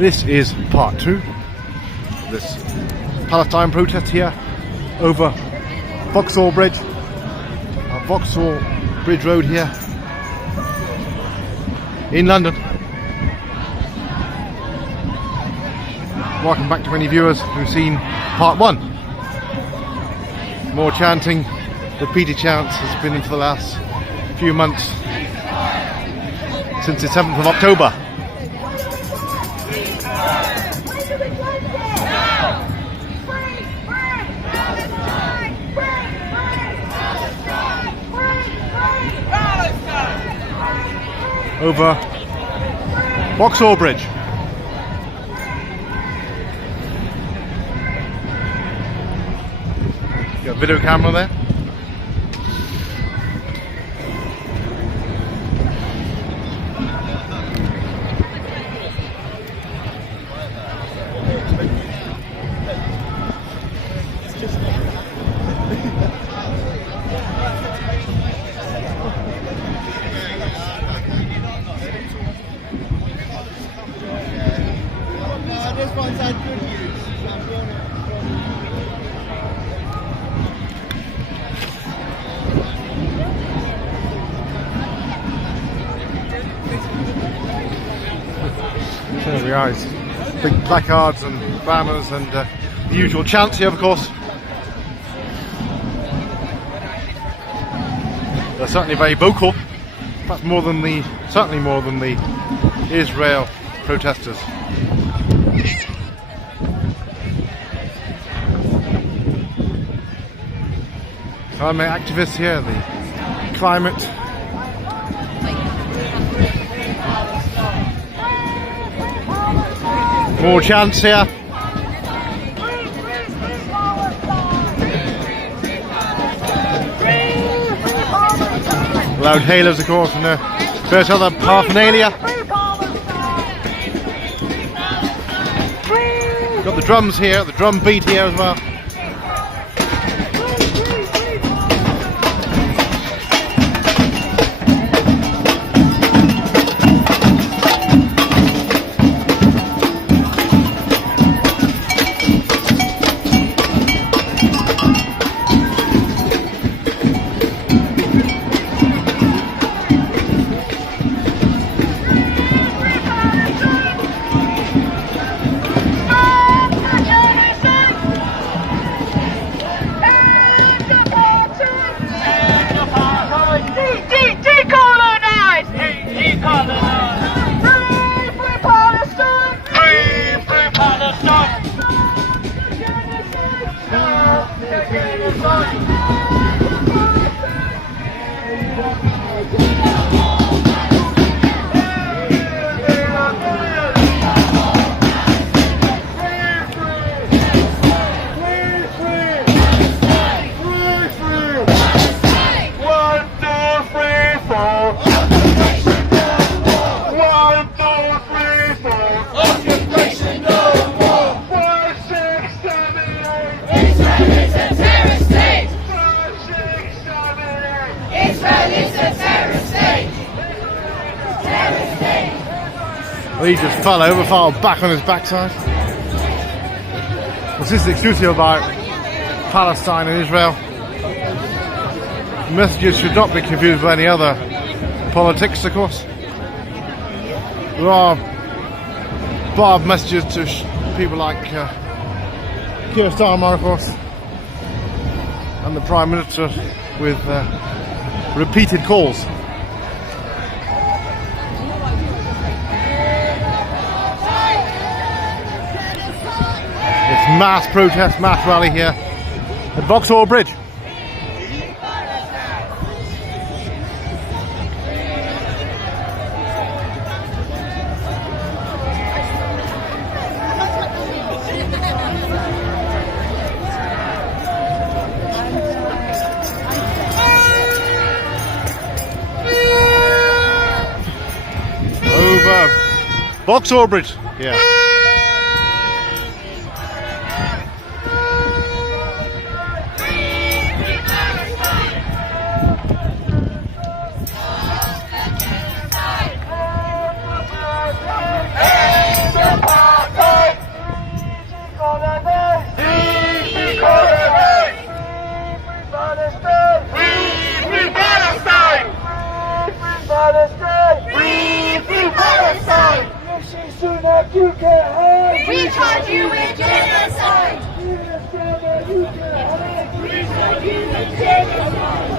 This is part 2 of this Palestine protest here over Vauxhall Bridge, Vauxhall Bridge Road here in London. Welcome back to any viewers who've seen part 1. More chanting, repeated chants has been in for the last few months, since the 7th of October. Over Vauxhall Bridge. Got a video camera there. This one's had good use. There we are, it's big placards and banners and the usual chants here, of course. They're certainly very vocal, perhaps certainly more than the Israel protesters. Climate activists here, the climate. More chants here. Loud hailers, of course, and various other paraphernalia. Got the drums here, the drum beat here as well. He just fell back on his backside. Well, this is exclusively about Palestine and Israel. The messages should not be confused with any other politics, of course. There are barbed messages to people like Keir Starmer, of course, and the Prime Minister with repeated calls. Mass protest, mass rally here at Vauxhall Bridge. Over Vauxhall Bridge, yeah. Palestine! We charge you with genocide! We charge you with genocide!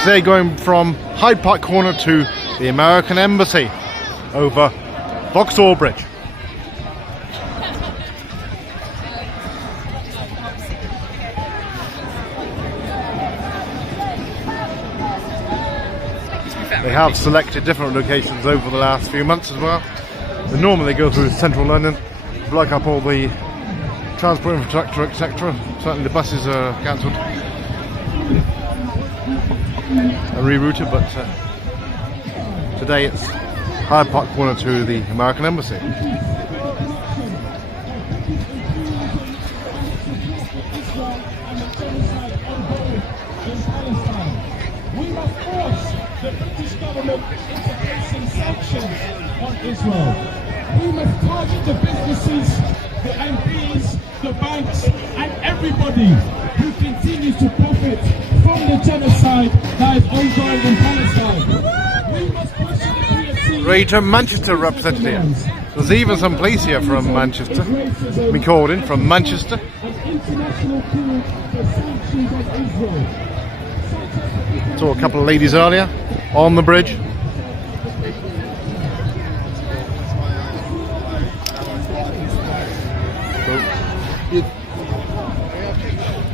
Today going from Hyde Park Corner to the American Embassy over Vauxhall Bridge. They have selected different locations over the last few months as well. They normally go through central London, block up all the transport infrastructure, etc. Certainly the buses are cancelled and rerouted, but today it's Hyde Park Corner to the American Embassy. We must force the British government into placing sanctions on Israel. We must target the businesses, the MPs, the banks, and everybody who continues to profit from the genocide that is ongoing in Palestine. We must push the PFC. Greater Manchester representative. There's even some police here from Manchester. Been called in from Manchester. An international call for sanctions on Israel. Saw a couple of ladies earlier on the bridge.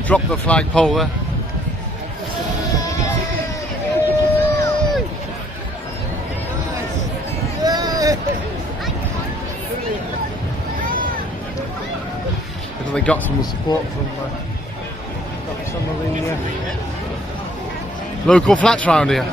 Drop the flagpole there. They got some support from some of the local flats around here.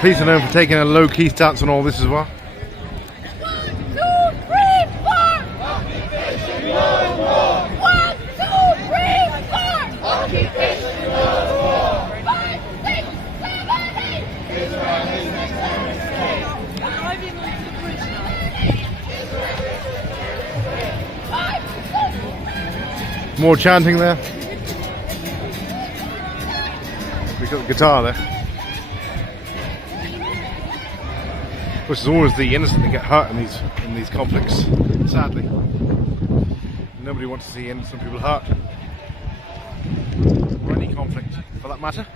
Police are known for taking a low-key stance on all this as well. 1, 2, 3, 4! Occupation no more! 1, 2, 3, 4! Occupation no more! 5, 6, 7, 8! Israel is the terrorist state! Driving onto the bridge now. 5, 6! More chanting there. We've got the guitar there. Which is always the innocent that get hurt in these conflicts, sadly. Nobody wants to see innocent people hurt. Or any conflict, for that matter.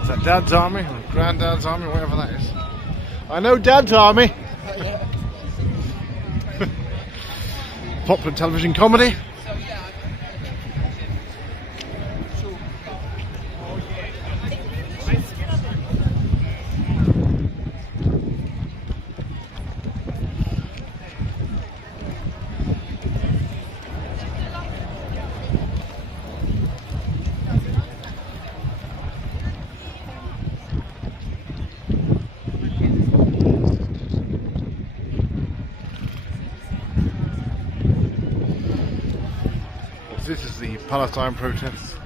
Is that Dad's Army or Granddad's Army, whatever that is? I know Dad's Army. Popular television comedy. This is the Palestine protest.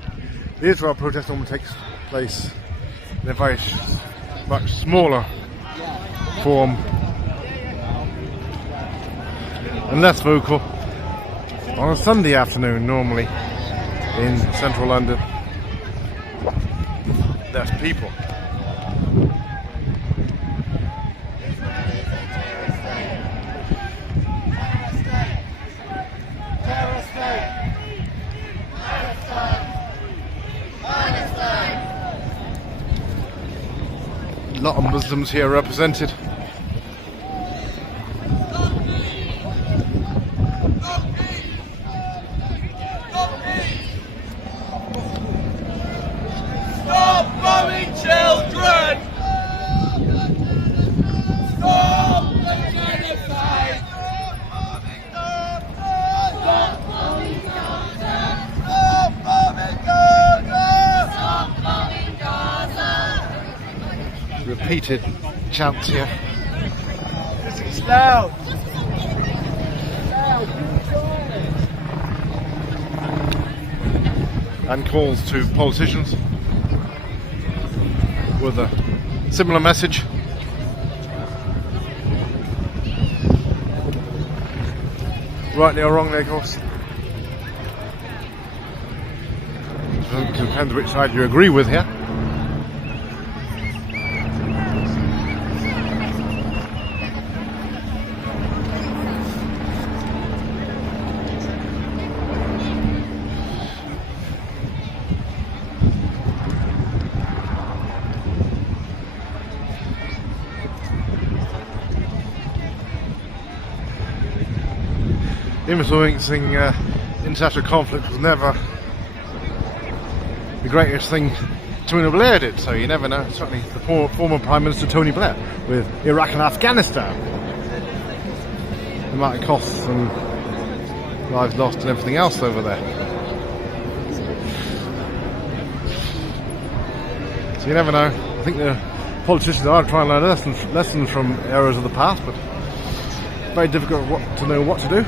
The Israel protest normally takes place in a very much smaller form and less vocal on a Sunday afternoon normally in central London. There's people. Muslims here represented. Stop bombing children! Stop the genocide! Stop bombing Gaza! Stop bombing Gaza! Stop bombing Gaza! Repeated chants here. It's loud! And calls to politicians with a similar message. Rightly or wrongly, of course. It depends which side you agree with here. Influencing international conflict was never the greatest thing Tony Blair did, so you never know. Certainly the former Prime Minister Tony Blair with Iraq and Afghanistan. The amount of costs and lives lost and everything else over there. So you never know. I think the politicians are trying to learn lessons from errors of the past, but very difficult to know what to do.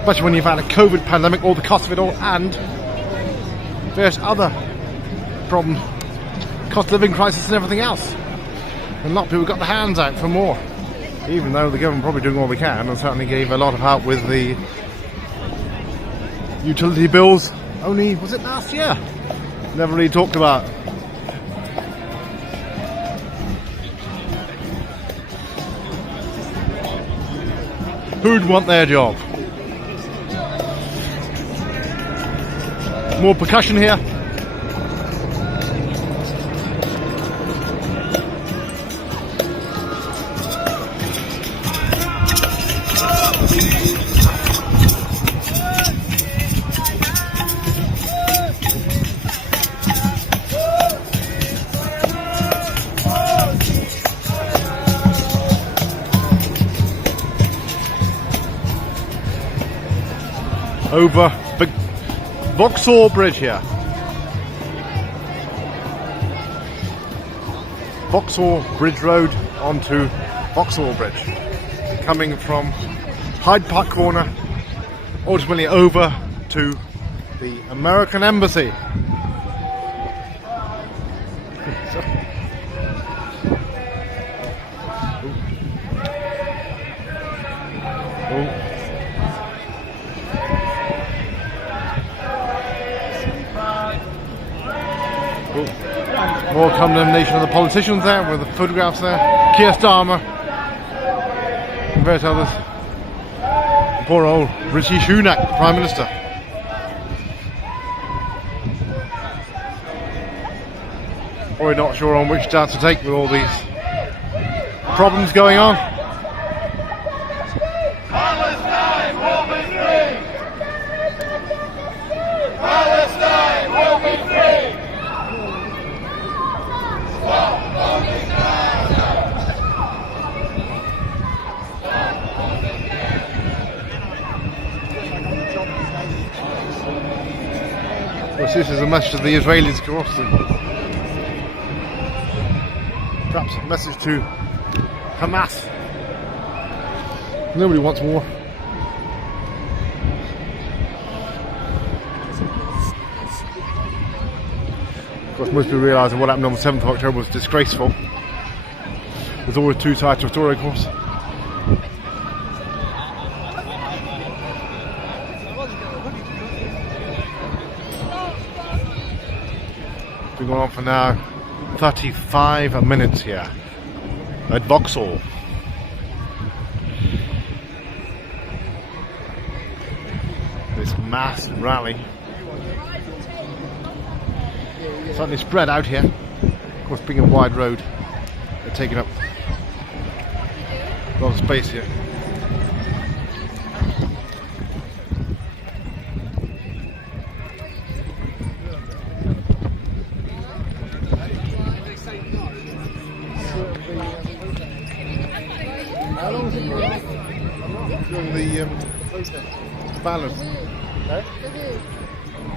Especially when you've had a COVID pandemic, all the cost of it all, and various other problems, cost of living crisis and everything else. And a lot of people got their hands out for more, even though the government probably doing all they can, and certainly gave a lot of help with the utility bills. Only, was it last year? Never really talked about. Who'd want their job? More percussion here. Over the Vauxhall Bridge here. Vauxhall Bridge Road onto Vauxhall Bridge. Coming from Hyde Park Corner, ultimately over to the American Embassy. More condemnation of the politicians there, with the photographs there. Keir Starmer and various others. Poor old Rishi Sunak, Prime Minister. We're not sure on which stance to take with all these problems going on. Palestine will be free! Palestine will be free! Stop bombing Gaza! Stop bombing Gaza! Of course, this is a message to the Israelis, of course. Perhaps a message to Hamas. Nobody wants war. Of course, most people realise that what happened on the 7th of October was disgraceful. There's always two sides to a story, of course. Been going on for now 35 minutes here at Vauxhall. This mass rally certainly spread out here. Of course, being a wide road, They're taking up a lot of space here. How long is it during the protest? The balance? Eh?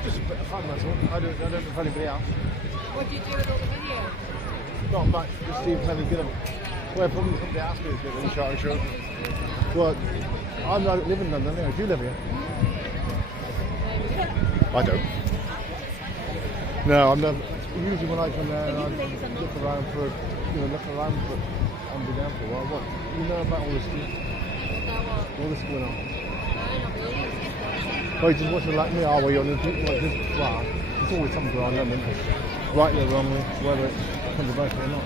Just a bit of fun, that's all. I don't know if anybody else. What do you do with all the videos? Not much, just see if something good. Well, probably somebody asked me to give it a show. Well, I'm not living in London, anyway. Do you live here? I don't. No, I'm not. Usually when I come there and I look around for, I'm be down for a while. What? You know about all this stuff? All this going on? Well, you just watching like me, are we on the people like this? Well, it's always something going on, isn't it? Rightly or wrongly, whether it's controversial or not.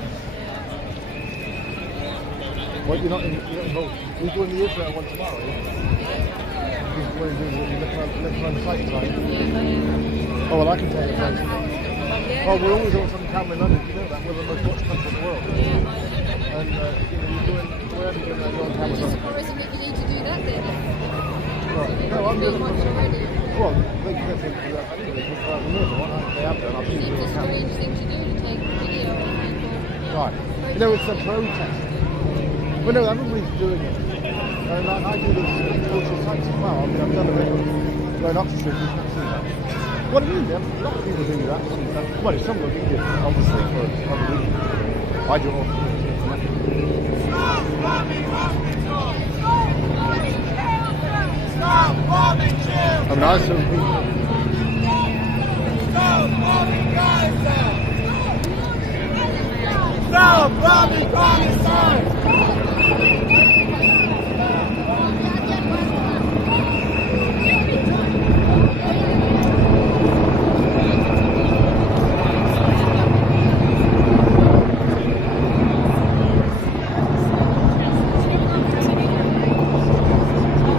Well, you're not involved. We're doing the Israel one tomorrow, yeah? What are you doing? You're looking around the site tonight? Oh, well, I can tell you that. Oh, we're always on some camera in London, you know that. We're the most watched country in the world. And, you're doing, wherever you're doing that, you're on camera. Or isn't it you need to do that then? Right. No, I'm doing it. Already. Well, they can think that anyway, they have done. I've seen it It's a on camera. strange thing to do, to take video of people. Right. You know, it's a protest. Well, no, everybody's doing it. And I do this social sites as well. I mean, I've done a bit of going up to street, you can see that. What do you mean? A lot of people do that. Well, it's some of them do, obviously, for other reasons. I do it all for the internet. Stop bombing children! I mean, I still think Stop bombing Gaza! Stop bombing Palestine!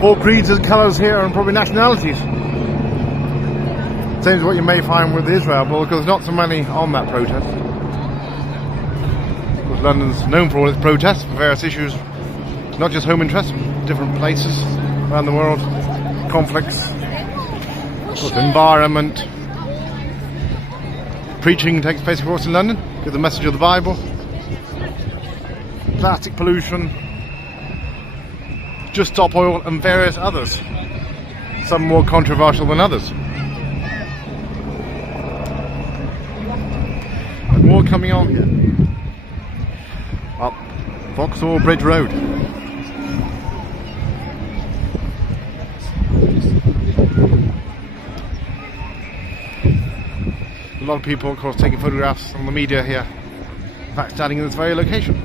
all creeds and colours here and probably nationalities. Same as what you may find with Israel, but because there's not so many on that protest. Because London's known for all its protests for various issues, not just home interests, different places around the world, conflicts, of course, environment. Preaching takes place, of course, in London, give the message of the Bible. Plastic pollution, just stop oil, and various others, some more controversial than others. And more coming on here up Vauxhall Bridge Road. A lot of people, of course, taking photographs on the media here, in fact standing in this very location.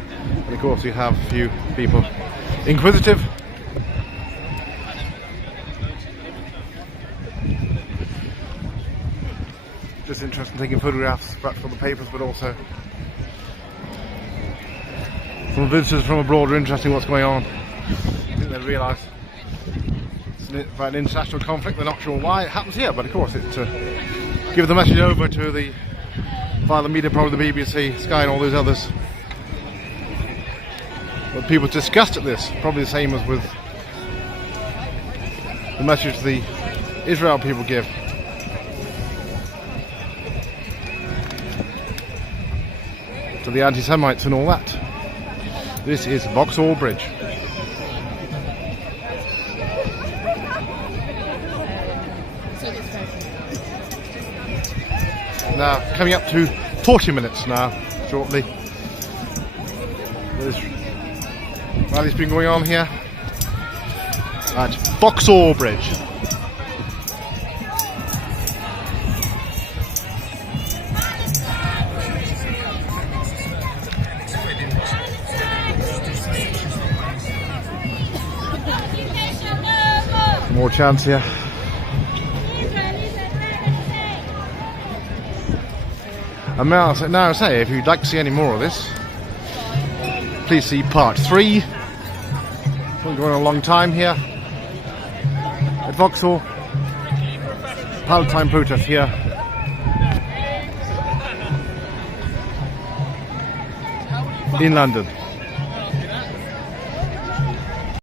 And of course you have a few people inquisitive, just interested in taking photographs, perhaps for the papers, but also some visitors from abroad are interested in what's going on. I think they realise it's about an international conflict. They're not sure why it happens here, but of course it's to give the message over to the via the media, probably the BBC, Sky and all those others. But people disgust at this, probably the same as with the message the Israel people give. To the anti-Semites and all that. This is Vauxhall Bridge. Now, coming up to 40 minutes now, shortly. There's rally's been going on here at Vauxhall Bridge. More chants here. And now say, if you'd like to see any more of this, please see part 3. It's been going on a long time here at Vauxhall. Palestine protest here. in London.